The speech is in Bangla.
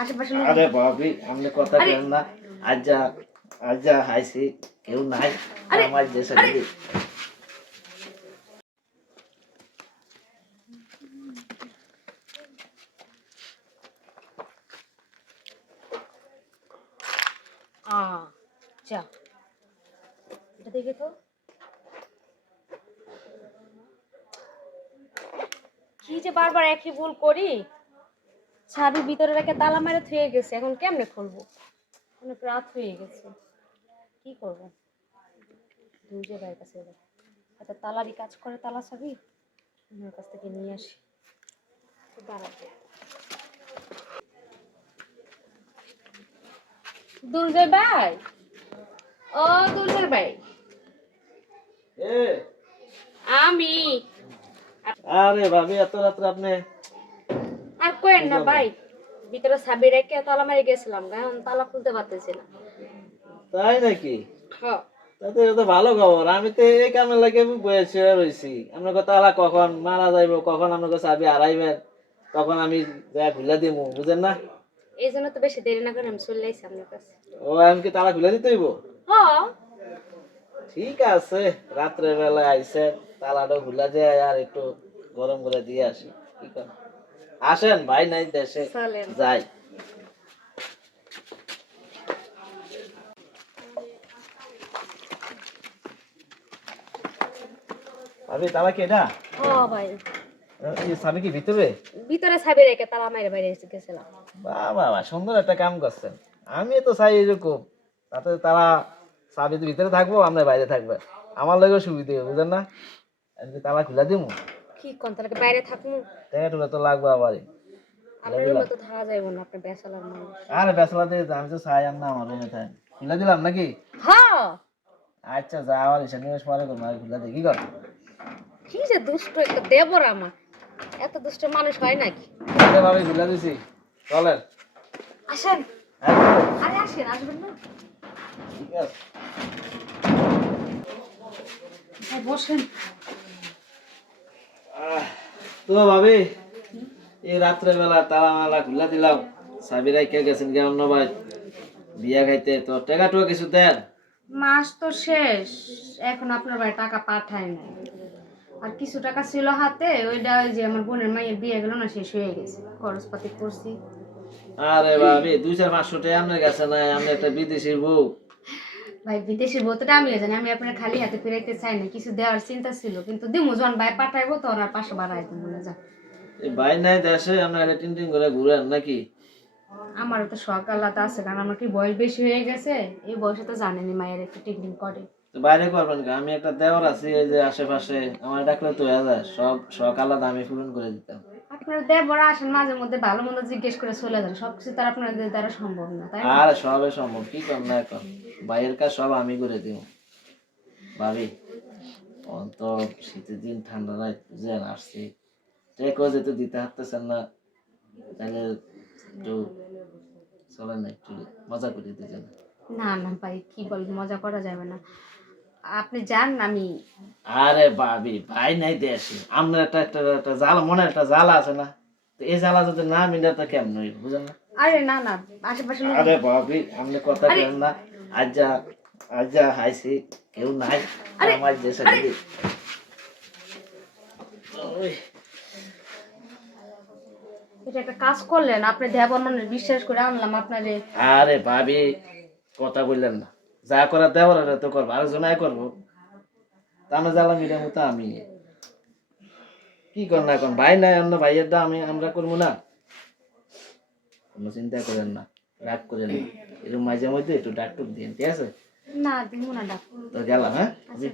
আশেপাশে আরে ভাবি আপনি কথা কেন না আজ যা হাইছি কেউ নাই আমার দেশে দিদি যা এটা দেখে তো কি যে বারবার একই ভুল করি। চাবি ভিতরে রেখে তালা মেরে থুয়ে গেছে, এখন কেমনে খুলবো? অনেক রাত হয়ে গেছে, কি করবো? দুজে ভাইয়ের কাছে এত তালারই কাজ করে, তালা চাবি ওনার কাছ থেকে নিয়ে আসি। দাঁড়াতে দুর্জয় ভাই, ও দুর্জয় ভাই, আমি আরে ভাবি এত রাত্রে আপনি আর কইেন না ভাই, ভিতরে চাবি রেখে তালা মেরে গেছিলাম, এখন তালা খুলতে পারতেছি না। তাই নাকি? হ্যাঁ তাতে তো ভালো খবর। আমি তো এই কামে লাগে বসে রয়েছি। আপনার কথা আলা কখন মারা যাইব, কখন আপনার চাবি হারাইবেন, তখন আমি যা খুলে দিব, বুঝেন না? এই জন্য তো বেশি দেরি না করে আমি চলে আইছি আপনার কাছে। ও আমি কি তালা খুলে দিতে হইব? হ্যাঁ ঠিক আছে, রাত্রে বেলায় আইসে তালাটা খুলে যায় আর একটু গরম করে দিয়ে আসি। কি করেন? আসেন, ভাই নাই দেশে, চলেন। যাই। ভাবি তালা কি এটা? হ্যাঁ ভাই, এই চাবি কি ভিতরে? ভিতরে চাবি রেখে তালা মেরে বাইরে এসে গেছিলাম। বাহ বাহ বাহ, সুন্দর একটা কাম করছেন। আমি তো চাই এরকম, তাতে তারা চাবি ভিতরে থাকবো, আমরা বাইরে থাকবে, আমার লাগেও সুবিধা হবে, বুঝেন না? আমি তালা খুলে দিব, কি কোন তাহলে বাইরে থাকুন? টাকা টুকা তো লাগবে আবার। আপনার রুমে তো থাকা যাইব না, আপনি বেসালার মানুষ। আরে বেসলা দিয়ে আমি তো চাই না আমার রুমে থাকে, খুলে দিলাম নাকি? হ্যাঁ আচ্ছা যা, আমার এসে নিয়ে পরে করবো, আমি খুলে দিই। কি কর? কি যে দুষ্ট একটা দেবর আমার, এত দুষ্ট মানুষ হয় নাকি? ভাবে খুলে দিছি, চলেন। আসেন। হ্যাঁ, আরে আসেন, আসবেন না? ঠিক আছে। হ্যাঁ বসেন। তো ভাবি এই রাত্রে বেলা তালা মালা খুলে দিলাম, চাবি রাখিয়া গেছেন কে অন্য ভাই বিয়া খাইতে, তো টাকা টুকা কিছু দেন? মাস তো শেষ, এখন আপনার ভাই টাকা পাঠায় না। আর কিছু টাকা ছিল হাতে, ওইটা ওই যে আমার বোনের মায়ের বিয়ে গেল না, শেষ হয়ে গেছে, খরচপাতি করছি। আরে ভাবি 200-500 টাকা আপনার কাছে নাই, আপনি একটা বিদেশির বউ। ভাই বিদেশি বোতটা আমিও জানি, আমি আপনার খালি হাতে ফিরাইতে চাই না, কিছু দেওয়ার চিন্তা ছিল, কিন্তু দিমু যখন ভাই পাঠাইবো তখন আর 500 বাড়াই দিব মনে যা। এই ভাই নাই দেশে, আপনার টিন টিন করে ঘুরেন নাকি? আমারও তো শখ আল্লাহ আছে, কারণ আমার কি বয়স বেশি হয়ে গেছে, এই বয়সে তো জানেনি মায়ের একটু টিকটিক করে। তো বাইরে করবেন কি? আমি একটা দেওয়ার আছি এই যে আশেপাশে, আমার ডাকলে তো হয়ে যায়, সব শখ আলাদা আমি পূরণ করে দিতাম। আপনার দেবরা আসেন মাঝে মধ্যে, ভালো মন্দ জিজ্ঞেস করে চলে যান, সবকিছু তার আপনাদের দ্বারা সম্ভব না, তাই না? আর সবে সম্ভব, কি কর না এখন ভাইয়ের কাজ সব আমি করে দিব। ভাবি অন্ত শীতের দিন ঠান্ডা রাত বুঝেন আসছি, টেকও যেতে দিতে হাঁটতেছেন না, তাহলে একটু চলেন না, একটু মজা করে দিতে চান। না না ভাই, কি বল, মজা করা যাবে না, আপনি যান আমি। আরে ভাবি ভাই নাই দেশে, আমরা একটা একটা একটা জ্বালা, মনে একটা জ্বালা আছে না, তো এই জ্বালা যদি না মিটাতে কেমন হইব, বুঝেন না? আরে না না, আশেপাশে আরে ভাবি আপনি কথা কেন না, আজ যা হাইছি কেউ নাই আমার দেশে দিদি। এটা একটা কাজ করলেন, আপনি দেবর মানুষ বিশ্বাস করে আনলাম আপনারে। আরে ভাবি কথা বললেন না, যা করার দেওয়ার তো করবো, আরেকজন আয় করবো, তা আমরা জ্বালা মিটার মতো আমি কি কর না এখন, ভাই নাই অন্য ভাইয়ের দা আমি আমরা করবো না, কোনো চিন্তা করেন না, রাগ করেন না, এরকম মাঝে মধ্যে একটু ডাক টুক দিন, ঠিক আছে? না দিব না ডাক। তো গেলাম, হ্যাঁ? আচ্ছা